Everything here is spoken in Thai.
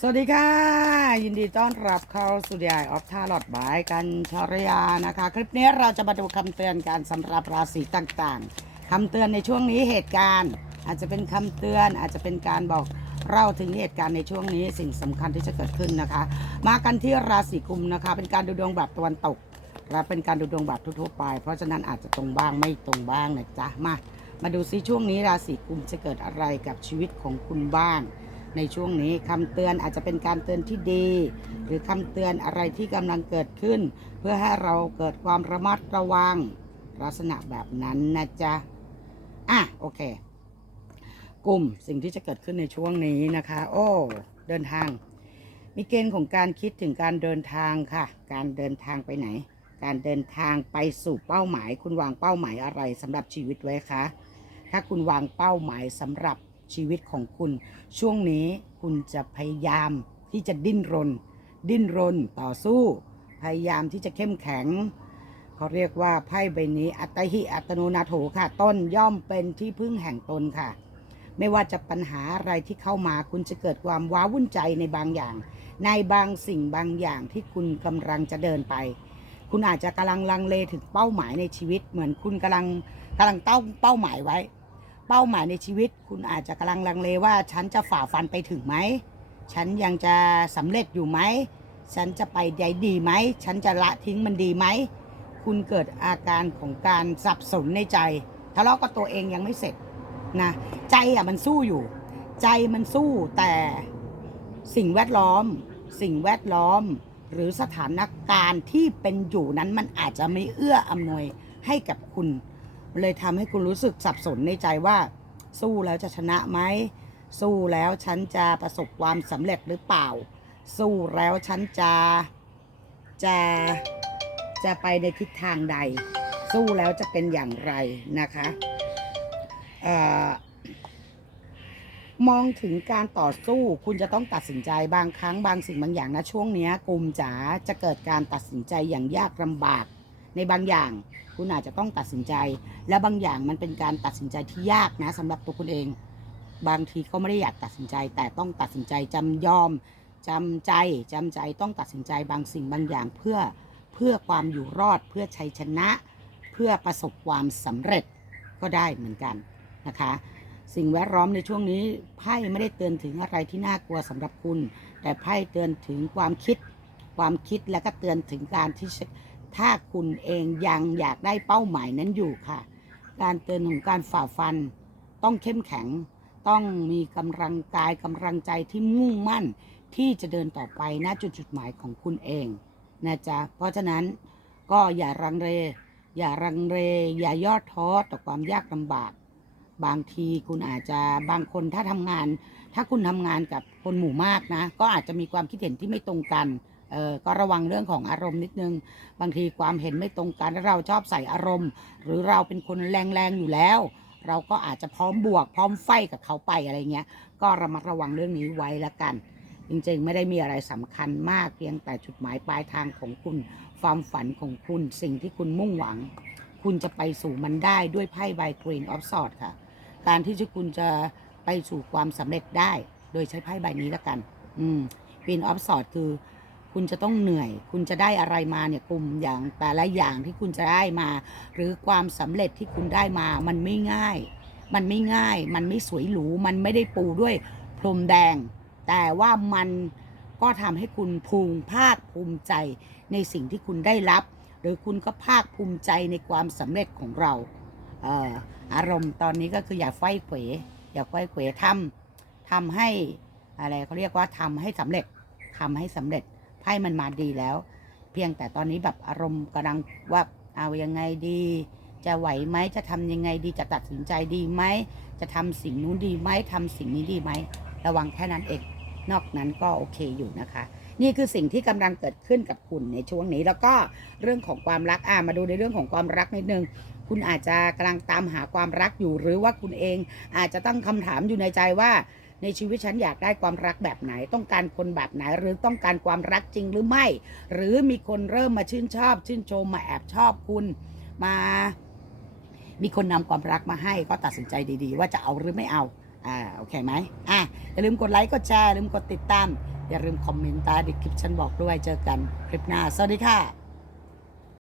สวัสดีค่ะ ยินดีต้อนรับเข้าสู่ดีไอออฟท่าหลอดบายกันชรยานะคะ คลิปนี้เราจะมาดูคำเตือนการสำหรับราศีต่างๆคำเตือนในช่วงนี้เหตุการณ์ อาจจะเป็นคำเตือนอาจจะเป็นการบอกเล่าถึงเหตุการณ์ในช่วงนี้สิ่งสำคัญที่จะเกิดขึ้นนะคะ มากันที่ราศีกุมนะคะ เป็นการดูดวงแบบตะวันตก และเป็นการดูดวงแบบทั่วๆไป เพราะฉะนั้นอาจจะตรงบ้างไม่ตรงบ้างนะจ๊ะมามาดูซิช่วงนี้ราศีกุมจะเกิดอะไรกับชีวิตของคุณบ้าง ในช่วงนี้คำเตือนอาจจะเป็นการเตือนที่ดี หรือคำเตือนอะไรที่กำลังเกิดขึ้น เพื่อให้เราเกิดความระมัดระวัง ลักษณะแบบนั้นนะจ๊ะอะโอเค กลุ่มสิ่งที่จะเกิดขึ้นในช่วงนี้นะคะ โอ้ เดินทาง มีเกณฑ์ของการคิดถึงการเดินทางค่ะ การเดินทางไปไหน การเดินทางไปสู่เป้าหมาย คุณวางเป้าหมายอะไรสำหรับชีวิตไว้คะถ้าคุณวางเป้าหมายสำหรับ ชีวิตของคุณ ช่วงนี้คุณจะพยายามที่จะดิ้นรน ดิ้นรนต่อสู้ พยายามที่จะเข้มแข็งเขาเรียกว่าไพ่ใบนี้อัตหิอัตโนนาโถค่ะ ต้นย่อมเป็นที่พึ่งแห่งตนค่ะ ไม่ว่าจะปัญหาอะไรที่เข้ามาคุณจะเกิดความว้าวุ่นใจในบางอย่าง ในบางสิ่งบางอย่างที่คุณกำลังจะเดินไป คุณอาจจะกำลังลังเลถึงเป้าหมายในชีวิต เหมือนคุณกำลังกำลังเต้าเป้าหมายไว้ เป้าหมายในชีวิต คุณอาจจะกำลังลังเลว่า ฉันจะฝ่าฟันไปถึงไหม ฉันยังจะสำเร็จอยู่ไหม ฉันจะไปได้ดีไหม ฉันจะละทิ้งมันดีไหม คุณเกิดอาการของการสับสนในใจทะเลาะกับตัวเองยังไม่เสร็จนะใจอะมันสู้อยู่ ใจมันสู้แต่สิ่งแวดล้อม สิ่งแวดล้อม หรือสถานการณ์ที่เป็นอยู่นั้นมันอาจจะไม่เอื้ออำนวยให้กับคุณ เลยทำให้คุณรู้สึกสับสนในใจว่า สู้แล้วจะชนะไหมสู้แล้วฉันจะประสบความสำเร็จหรือเปล่า สู้แล้วฉันจะจะจะไปในทิศทางใด สู้แล้วจะเป็นอย่างไรนะคะออมองถึงการต่อสู้คุณจะต้องตัดสินใจบางครั้งบางสิ่งบางอย่างนะช่วงนี้กลุ่มจ๋าจะเกิดการตัดสินใจอย่างยากลำบาก ในบางอย่าง คุณอาจจะต้องตัดสินใจ และบางอย่างมันเป็นการตัดสินใจที่ยากนะสำหรับตัวคุณเอง บางทีก็ไม่ได้อยากตัดสินใจ แต่ต้องตัดสินใจจำยอมจำใจจำใจต้องตัดสินใจบางสิ่งบางอย่างเพื่อเพื่อความอยู่รอดเพื่อชัยชนะ เพื่อประสบความสำเร็จก็ได้เหมือนกันนะคะ สิ่งแวดล้อมในช่วงนี้ไพ่ไม่ได้เตือนถึงอะไรที่น่ากลัวสำหรับคุณ แต่ไพ่เตือนถึงความคิดความคิดและก็เตือนถึงการที่ ถ้าคุณเองยังอยากได้เป้าหมายนั้นอยู่ค่ะ การเตือนของการฝ่าฟัน ต้องเข้มแข็ง ต้องมีกำลังกายกำลังใจที่มุ่งมั่นที่จะเดินต่อไปณจุดจุดหมายของคุณเองนะจ๊ะ เพราะฉะนั้นก็อย่ารังเลอย่ารังเลอย่ายอดท้อต่อความยากลำบาก บางทีคุณอาจจะบางคนถ้าทำงาน ถ้าคุณทำงานกับคนหมู่มากนะ ก็อาจจะมีความคิดเห็นที่ไม่ตรงกัน เออก็ระวังเรื่องของอารมณ์นิดนึง บางทีความเห็นไม่ตรงกันแล้วเราชอบใส่อารมณ์ หรือเราเป็นคนแรงๆอยู่แล้ว เราก็อาจจะพร้อมบวก พร้อมไฟกับเขาไปอะไรเงี้ย ก็ระมัดระวังเรื่องนี้ไว้ละกัน จริงๆ ไม่ได้มีอะไรสำคัญมากเพียงแต่จุดหมายปลายทางของคุณ ความฝันของคุณสิ่งที่คุณมุ่งหวัง คุณจะไปสู่มันได้ด้วยไพ่ใบกรีนออฟสอดค่ะ การที่จะคุณจะไปสู่ความสำเร็จได้ โดยใช้ไพ่ใบนี้ละกัน อืมกรีนออฟสอดคือ คุณจะต้องเหนื่อย คุณจะได้อะไรมาเนี่ยกลุ่มอย่างแต่ละอย่างที่คุณจะได้มา หรือความสำเร็จที่คุณได้มา มันไม่ง่าย มันไม่ง่าย มันไม่สวยหรู มันไม่ได้ปูด้วยพรมแดง แต่ว่ามันก็ทำให้คุณภูมิภาคภูมิใจในสิ่งที่คุณได้รับ หรือคุณก็ภาคภูมิใจในความสำเร็จของเราเอออารมณ์ตอนนี้ก็คืออย่าไฟเขวอย่าไฟเขวทำทำให้อะไรเขาเรียกว่าทำให้สำเร็จทำให้สำเร็จ พ่มันมาดีแล้ว เพียงแต่ตอนนี้แบบอารมณ์กำลังว่าเอายังไงดี จะไหวไหมจะทำยังไงดีจะตัดสินใจดีไหมจะทำสิ่งนู้นดีไหมทำสิ่งนี้ดีไหมระวังแค่นั้นเองนอกนั้นก็โอเคอยู่นะคะ นี่คือสิ่งที่กำลังเกิดขึ้นกับคุณในช่วงนี้ แล้วก็เรื่องของความรักอ่ามาดูในเรื่องของความรักนิดนึงคุณอาจจะกำลังตามหาความรักอยู่หรือว่าคุณเองอาจจะตั้งคำถามอยู่ในใจว่า ในชีวิตฉันอยากได้ความรักแบบไหน ต้องการคนแบบไหน หรือต้องการความรักจริงหรือไม่ หรือมีคนเริ่มมาชื่นชอบ ชื่นชมมาแอบชอบคุณมา มีคนนำความรักมาให้ก็ตัดสินใจดีๆ ว่าจะเอาหรือไม่เอาอ่าโอเคไหมอะอย่าลืมกดไลค์กดแชร์อย่าลืมกดติดตามอย่าลืมคอมเมนต์ใต้ดิคลิปฉันบอกด้วยเจอกันคลิปหน้าสวัสดีค่ะ